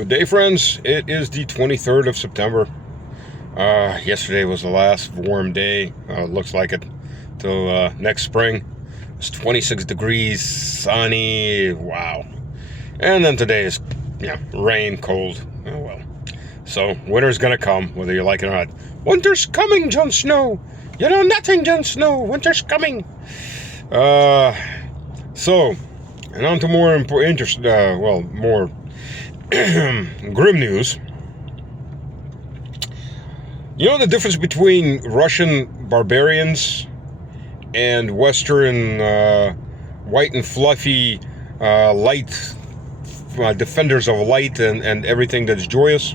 Good day, friends. It is the 23rd of September. Yesterday was the last warm day. Looks like it till next spring. It's 26 degrees, sunny. Wow. And then today is, rain, cold. Oh well. So winter's gonna come, whether you like it or not. Winter's coming, Jon Snow. You know nothing, Jon Snow. Winter's coming. And on to more more grim news. You know the difference between Russian barbarians and Western white and fluffy light defenders of light and everything that's joyous?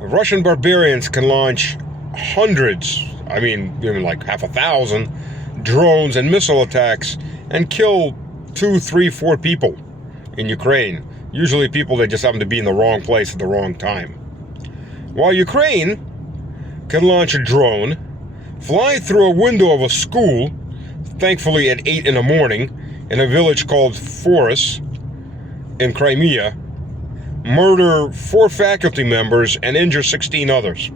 Russian barbarians can launch hundreds, even like half a thousand drones and missile attacks and kill 2, 3, 4 people in Ukraine. Usually people that just happen to be in the wrong place at the wrong time. While Ukraine can launch a drone, fly through a window of a school, thankfully at 8 in the morning, in a village called Foris in Crimea, murder 4 faculty members and injure 16 others.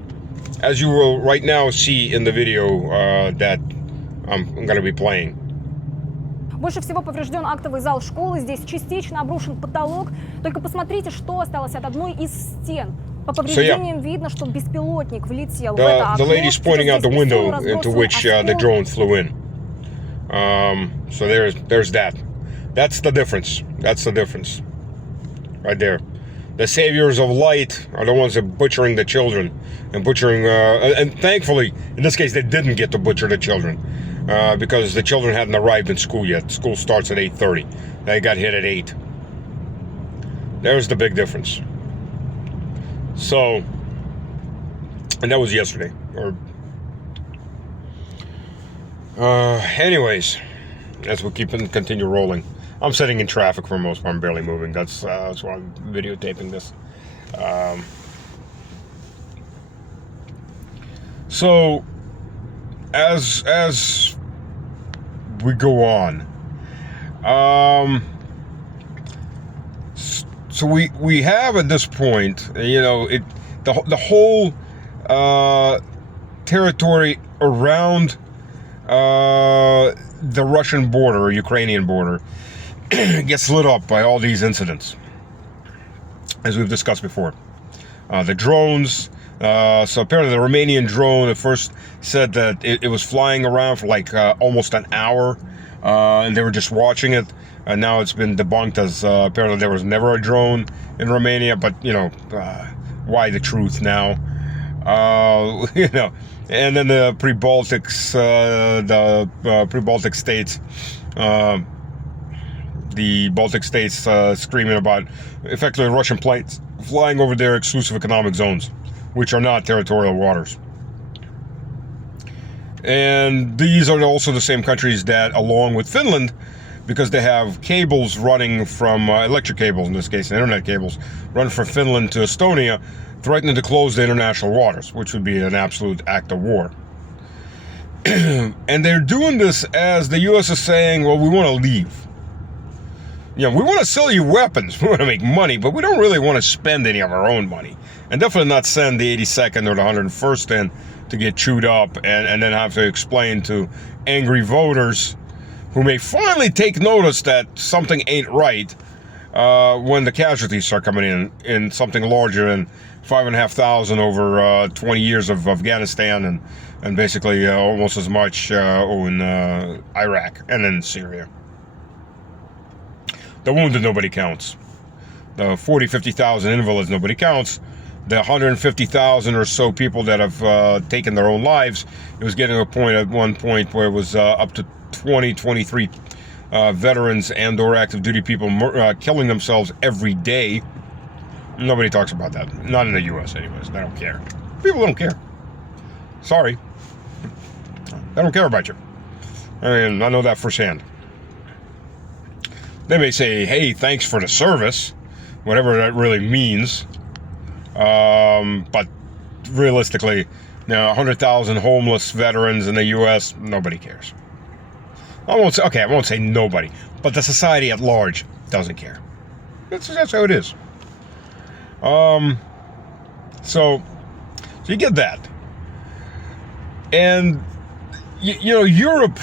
As you will right now see in the video that I'm going to be playing. Больше всего поврежден актовый зал школы. Здесь частично обрушен потолок. Только посмотрите, что осталось от одной из стен. По повреждениям видно, что беспилотник влетел в это окно. The lady's pointing out the window into which the drone flew in. So there's that. That's the difference. That's the difference. Right there. The saviors of light are the ones that are butchering the children. And thankfully, in this case, they didn't get to butcher the children. Because the children hadn't arrived in school yet. School starts at 8:30. They got hit at 8. There's the big difference. So, and that was yesterday. Anyways, as we continue rolling, I'm sitting in traffic for most part. I'm barely moving. That's why I'm videotaping this. So, as we go on, so we have at this point, the whole territory around the Russian border or Ukrainian border gets lit up by all these incidents, as we've discussed before. The drones. So apparently the Romanian drone at first said that it was flying around for like almost an hour, and they were just watching it. And now it's been debunked as apparently there was never a drone in Romania. But why the truth now? And then the pre-Baltics, pre-Baltic states, the Baltic states screaming about effectively Russian planes flying over their exclusive economic zones, which are not territorial waters. And these are also the same countries that, along with Finland, because they have cables running from, electric cables in this case, and internet cables, run from Finland to Estonia, threatening to close the international waters, which would be an absolute act of war. And they're doing this as the U.S. is saying, well, we want to leave. We want to sell you weapons, we want to make money, but we don't really want to spend any of our own money. And definitely not send the 82nd or the 101st in to get chewed up and then have to explain to angry voters who may finally take notice that something ain't right when the casualties start coming in something larger than 5,500 over 20 years of Afghanistan and basically almost as much in Iraq and then Syria. The wounded, nobody counts. The 40, 50,000 invalids, nobody counts. The 150,000 or so people that have taken their own lives, it was getting to a point at one point where it was up to 20, 23 veterans and or active duty people killing themselves every day. Nobody talks about that. Not in the U.S. anyways. They don't care. People don't care. Sorry. They don't care about you. I know that firsthand. They may say, hey, thanks for the service, whatever that really means. But realistically, 100,000 homeless veterans in the U.S., nobody cares. I won't say nobody, but the society at large doesn't care. That's how it is. So you get that. And, Europe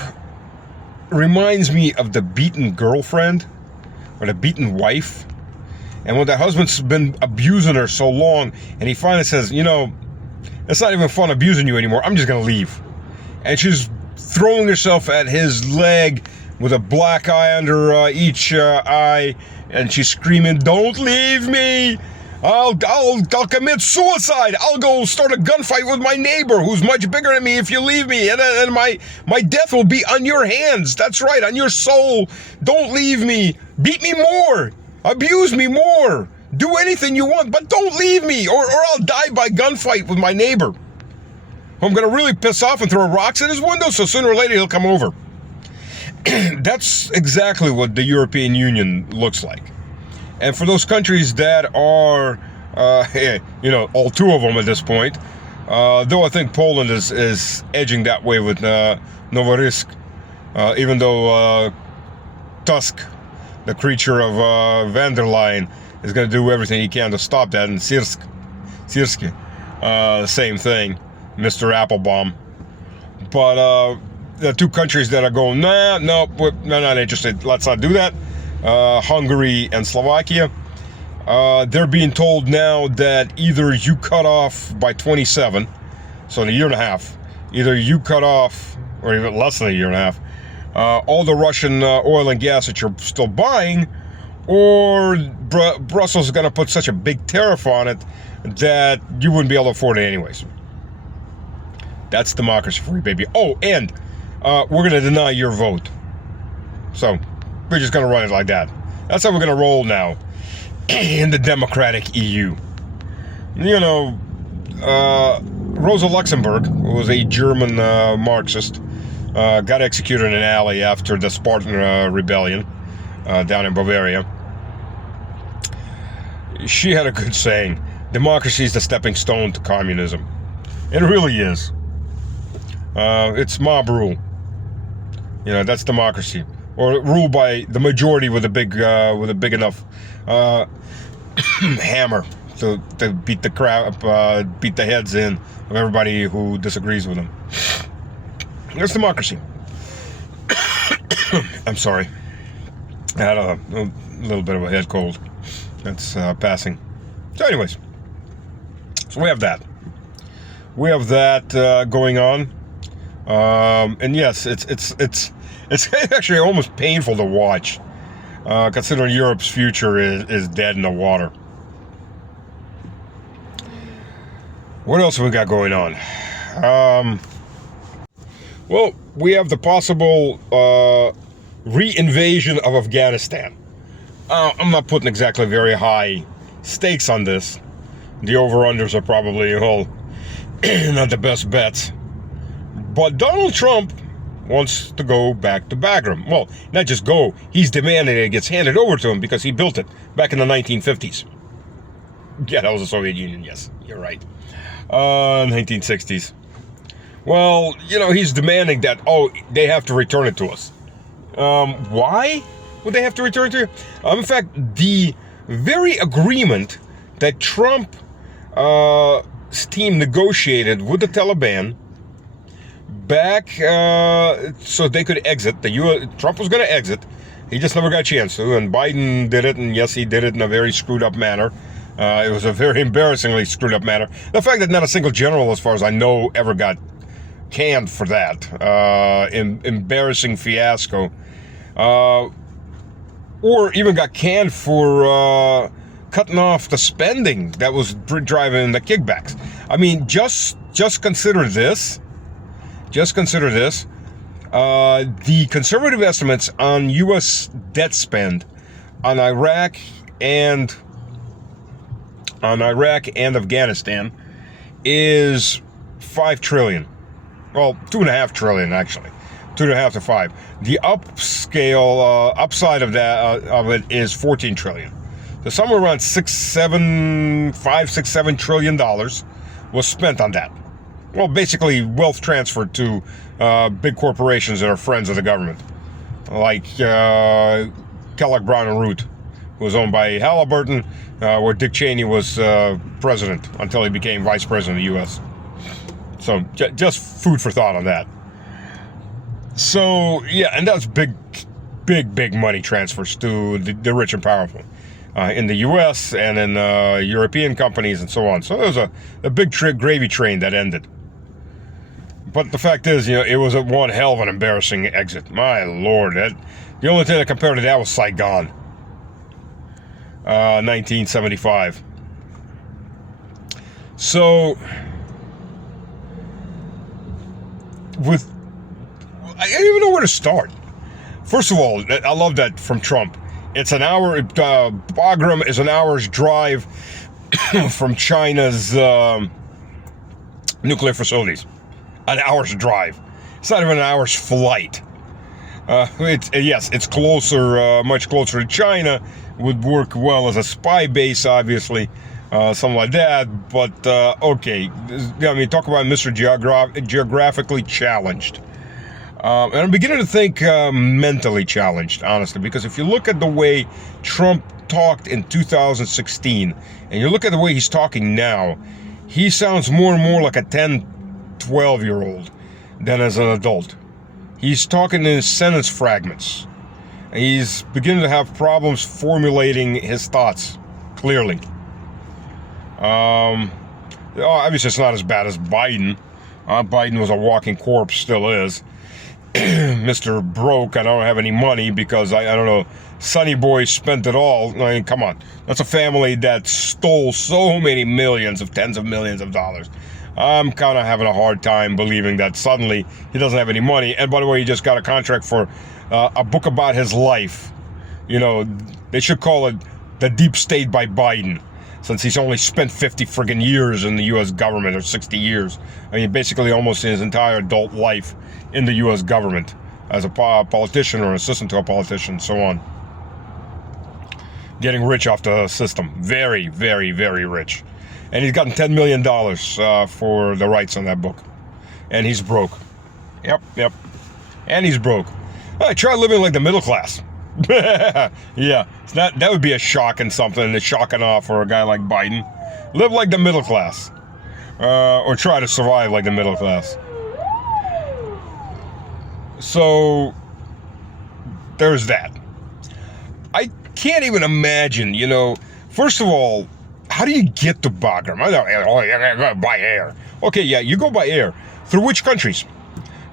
reminds me of the beaten girlfriend or the beaten wife. And when the husband's been abusing her so long, and he finally says, it's not even fun abusing you anymore. I'm just going to leave. And she's throwing herself at his leg with a black eye under each eye. And she's screaming, "Don't leave me. I'll commit suicide. I'll go start a gunfight with my neighbor who's much bigger than me if you leave me. And my death will be on your hands. That's right, on your soul. Don't leave me. Beat me more. Abuse me more. Do anything you want, but don't leave me, or I'll die by gunfight with my neighbor. I'm going to really piss off and throw rocks at his window, so sooner or later he'll come over." That's exactly what the European Union looks like. And for those countries that are, all two of them at this point, though I think Poland is edging that way with Novorossiysk, even though Tusk, the creature of van der Leyen, is going to do everything he can to stop that. And Siersky, same thing, Mr. Applebaum. But the two countries that are going, no, we're not interested. Let's not do that. Hungary and Slovakia. They're being told now that either you cut off by 27, so in a year and a half, either you cut off, or even less than a year and a half, all the Russian oil and gas that you're still buying, or Brussels is going to put such a big tariff on it that you wouldn't be able to afford it anyways. That's democracy for you, baby. Oh, and we're going to deny your vote. So we're just going to run it like that. That's how we're going to roll now in the democratic EU. Rosa Luxemburg, who was a German Marxist, got executed in an alley after the Spartan rebellion down in Bavaria. She had a good saying: "Democracy is the stepping stone to communism." It really is. It's mob rule. That's democracy, or rule by the majority with a big enough hammer to beat the crap, beat the heads in of everybody who disagrees with them. That's democracy. I'm sorry. I had a little bit of a head cold. That's passing. So, anyways, so we have that. We have that going on. And yes, it's actually almost painful to watch, considering Europe's future is dead in the water. What else have we got going on? Well, we have the possible re-invasion of Afghanistan. I'm not putting exactly very high stakes on this. The over-unders are probably not the best bets. But Donald Trump wants to go back to Bagram. Well, not just go. He's demanding it gets handed over to him because he built it back in the 1950s. Yeah, that was the Soviet Union. Yes, you're right. 1960s. Well, he's demanding that, they have to return it to us. Why would they have to return it to you? In fact, the very agreement that Trump's team negotiated with the Taliban back so they could exit. Trump was going to exit. He just never got a chance to, and Biden did it, and yes, he did it in a very screwed up manner. It was a very embarrassingly screwed up manner. The fact that not a single general, as far as I know, ever got canned for that embarrassing fiasco, or even got canned for cutting off the spending that was driving the kickbacks. I mean, just consider this. Just consider this. The conservative estimates on U.S. debt spend on Iraq and Afghanistan is $5 trillion. Well, $2.5 trillion actually, 2.5 to 5. The upside of that of it is $14 trillion. So somewhere around $7 trillion was spent on that. Well, basically wealth transferred to big corporations that are friends of the government, like Kellogg Brown and Root, was owned by Halliburton, where Dick Cheney was president until he became vice president of the U.S. So just food for thought on that. So yeah, and that's big money transfers to the rich and powerful in the U.S. and in European companies and so on. So there was a big gravy train that ended. But the fact is, it was one hell of an embarrassing exit. My Lord, the only thing that compared to that was Saigon, 1975. So, I don't even know where to start. First of all, I love that from Trump. It's an hour. Bagram is an hour's drive from China's nuclear facilities. An hour's drive. It's not even an hour's flight. It's closer, much closer to China. Would work well as a spy base, obviously, something like that. But okay, talk about Mr. Geographically challenged. And I'm beginning to think mentally challenged, honestly, because if you look at the way Trump talked in 2016, and you look at the way he's talking now, he sounds more and more like a 12-year-old than as an adult. He's talking in sentence fragments. He's beginning to have problems formulating his thoughts clearly. Obviously, it's not as bad as Biden. Biden was a walking corpse, still is. Mr. Broke, I don't have any money because I don't know, Sonny Boy spent it all. I mean, come on. That's a family that stole so many millions of tens of millions of dollars. I'm kind of having a hard time believing that suddenly he doesn't have any money. And by the way, he just got a contract for a book about his life. They should call it The Deep State by Biden, since he's only spent 50 friggin' years in the U.S. government, or 60 years. I mean, basically almost his entire adult life in the U.S. government as a politician or assistant to a politician, and so on. Getting rich off the system. Very, very, very rich. And he's gotten $10 million for the rights on that book. And he's broke. Yep. And he's broke. Try living like the middle class. Yeah, that would be a shock and something, a shock and awe for a guy like Biden. Live like the middle class. Or try to survive like the middle class. So, there's that. I can't even imagine, first of all, how do you get to Bagram? You go by air. Okay, yeah, you go by air. Through which countries?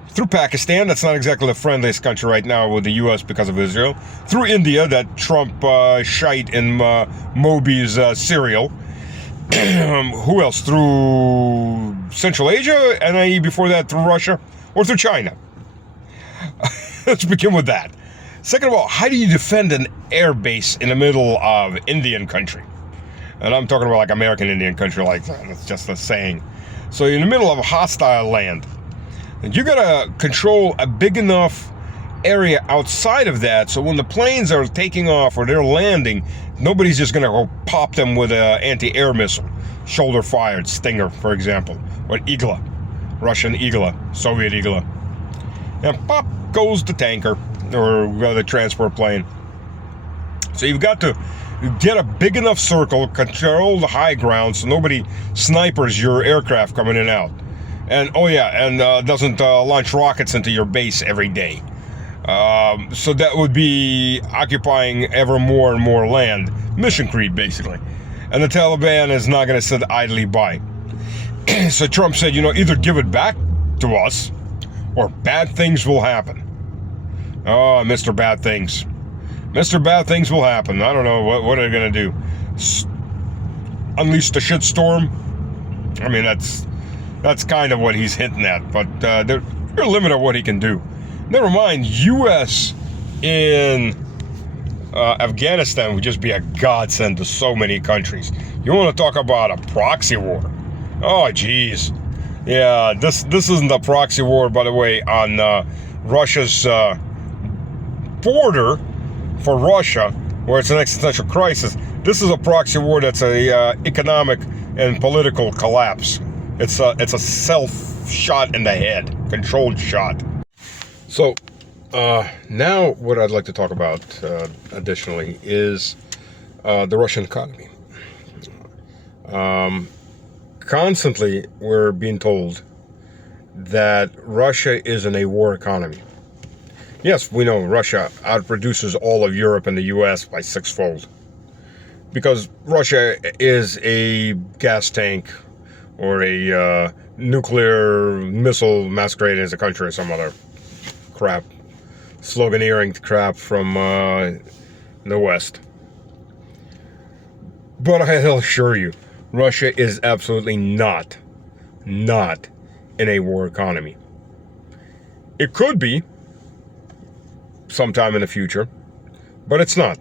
Through Pakistan, that's not exactly the friendliest country right now with the U.S. because of Israel. Through India, that Trump shite in Moby's cereal. Who else? Through Central Asia, and before that through Russia? Or through China? Let's begin with that. Second of all, how do you defend an air base in the middle of Indian country? And I'm talking about like American Indian country, like that's just a saying. So you're in the middle of a hostile land. And you gotta control a big enough area outside of that, so when the planes are taking off or they're landing, nobody's just gonna go pop them with an anti-air missile. Shoulder-fired Stinger, for example. Or Igla. Russian Igla. Soviet Igla. And pop goes the tanker, or the transport plane. So you've got to get a big enough circle, control the high ground so nobody snipers your aircraft coming in and out. And doesn't launch rockets into your base every day. So that would be occupying ever more and more land. Mission creep, basically. And the Taliban is not going to sit idly by. So Trump said, either give it back to us or bad things will happen. Oh, Mr. Bad Things. Mr. Bad Things will happen. I don't know. What are they going to do? Unleash the shitstorm? I mean, that's kind of what he's hinting at. But there's a limit of what he can do. Never mind, U.S. in Afghanistan would just be a godsend to so many countries. You want to talk about a proxy war? Oh, geez. Yeah, this isn't a proxy war, by the way, on Russia's border for Russia, where it's an existential crisis. This is a proxy war that's a economic and political collapse. It's a self shot in the head, controlled shot. So now what I'd like to talk about additionally is the Russian economy. Constantly, we're being told that Russia is in a war economy. Yes, we know Russia outproduces all of Europe and the US by sixfold. Because Russia is a gas tank or a nuclear missile masquerading as a country or some other crap, sloganeering crap from the West. But I'll assure you, Russia is absolutely not in a war economy. It could be sometime in the future, but it's not.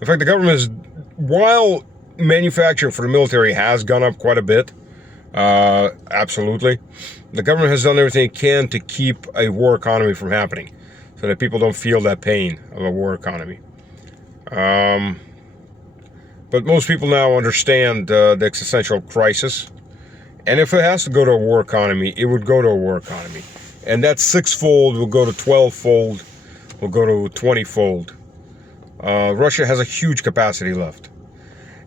In fact, the government is, while manufacturing for the military has gone up quite a bit, absolutely, the government has done everything it can to keep a war economy from happening, so that people don't feel that pain of a war economy. But most people now understand the existential crisis. And if it has to go to a war economy, it would go to a war economy. And that sixfold will go to 12-fold, will go to 20-fold. Russia has a huge capacity left.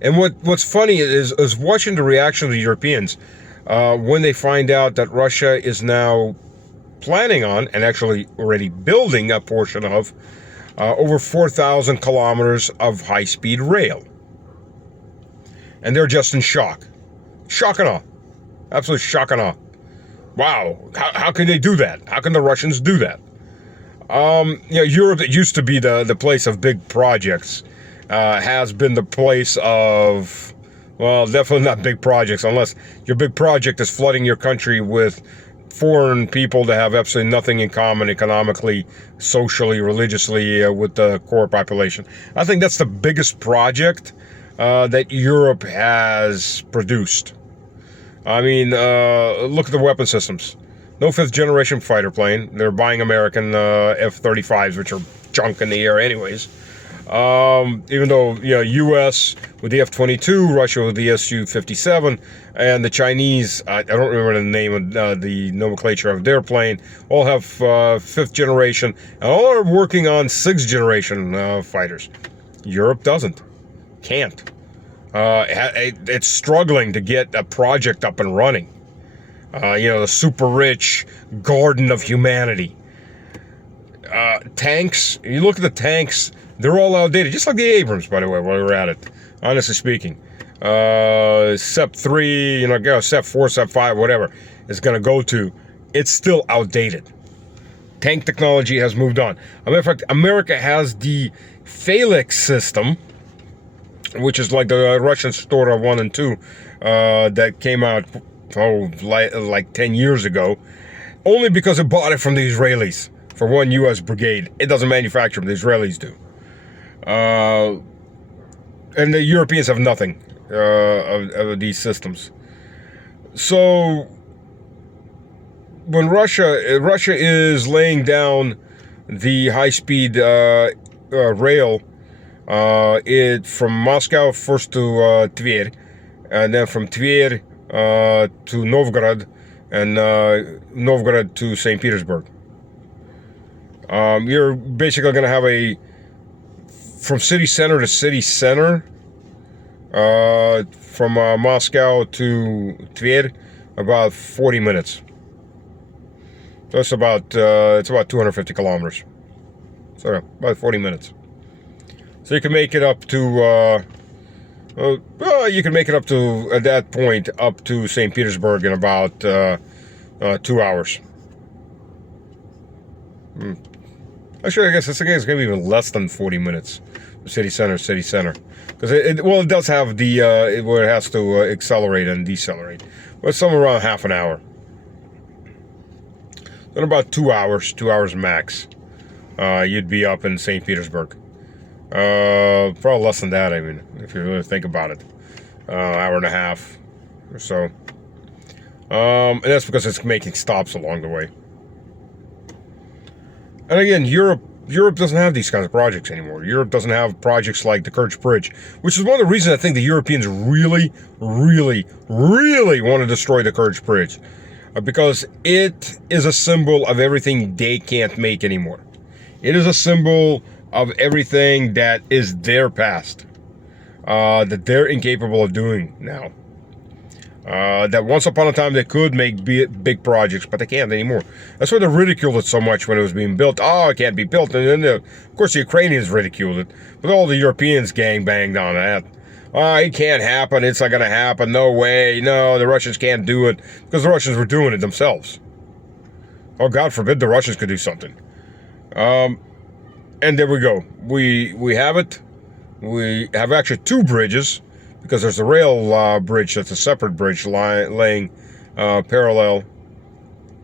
And what's funny is watching the reaction of the Europeans when they find out that Russia is now planning on, and actually already building a portion of, over 4,000 kilometers of high-speed rail. And they're just in shock. Shock and awe. Absolute shock and awe. Wow, how can they do that? How can the Russians do that? Europe, that used to be the place of big projects, has been the place of, well, definitely not big projects, unless your big project is flooding your country with foreign people that have absolutely nothing in common economically, socially, religiously with the core population. I think that's the biggest project that Europe has produced. I mean, look at the weapon systems. No fifth-generation fighter plane. They're buying American F-35s, which are junk in the air anyways. Even though, U.S. with the F-22, Russia with the Su-57, and the Chinese, I don't remember the name of the nomenclature of their plane, all have fifth-generation, and all are working on sixth-generation fighters. Europe doesn't. Can't. It's struggling to get a project up and running. The super rich garden of humanity. Tanks, you look at the tanks, they're all outdated, just like the Abrams, by the way, while we're at it, honestly speaking. SEP 3, SEP 4, SEP 5, whatever it's going to go to, it's still outdated. Tank technology has moved on. As a matter of fact, America has the Phalanx system, which is like the Russian Storta 1 and 2 that came out like 10 years ago, only because it bought it from the Israelis for one U.S. brigade. It doesn't manufacture them, the Israelis do. And the Europeans have nothing of these systems. So when Russia is laying down the high-speed rail, from Moscow first to Tver, and then from Tver to Novgorod, and Novgorod to St. Petersburg. You're basically going to have from city center to city center, from Moscow to Tver, about 40 minutes. So it's about 250 kilometers. So about 40 minutes. So you can make it up to, at that point, up to St. Petersburg in about 2 hours. Actually, I guess it's going to be even less than 40 minutes. City center. Because it does have where it has to accelerate and decelerate. But somewhere around half an hour. Then about 2 hours max, you'd be up in St. Petersburg. Probably less than that, I mean, if you really think about it. Hour and a half or so. And that's because it's making stops along the way. And again, Europe doesn't have these kinds of projects anymore. Europe doesn't have projects like the Kerch Bridge, which is one of the reasons I think the Europeans really, really, really want to destroy the Kerch Bridge. Because it is a symbol of everything they can't make anymore. It is a symbol of everything that is their past. that they're incapable of doing now. That once upon a time they could make big projects, but they can't anymore. That's why they ridiculed it so much when it was being built. Oh, it can't be built. And then, of course, the Ukrainians ridiculed it, but all the Europeans gangbanged on that. Oh, it can't happen. It's not going to happen. No way. No, the Russians can't do it because the Russians were doing it themselves. Oh, God forbid the Russians could do something. And there we go. We have it. We have actually two bridges, because there's a rail bridge that's a separate bridge laying parallel.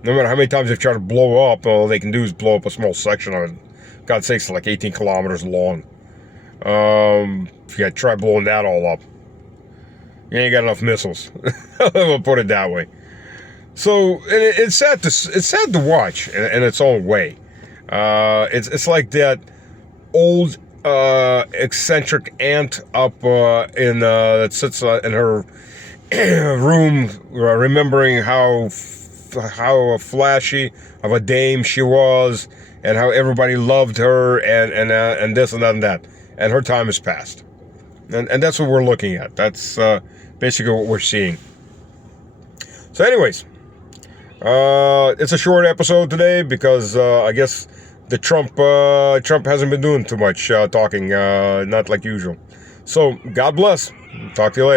No matter how many times they've tried to blow up, all they can do is blow up a small section of it. God's sakes, it's like 18 kilometers long. If you try blowing that all up, you ain't got enough missiles. We'll put it that way. So it's sad to watch in its own way. It's like that old eccentric aunt up that sits in her room, remembering how flashy of a dame she was, and how everybody loved her, and this and that and that, and her time has passed, and that's what we're looking at. That's basically what we're seeing. So, anyways, it's a short episode today because I guess the Trump hasn't been doing too much talking, not like usual. So, God bless. Talk to you later.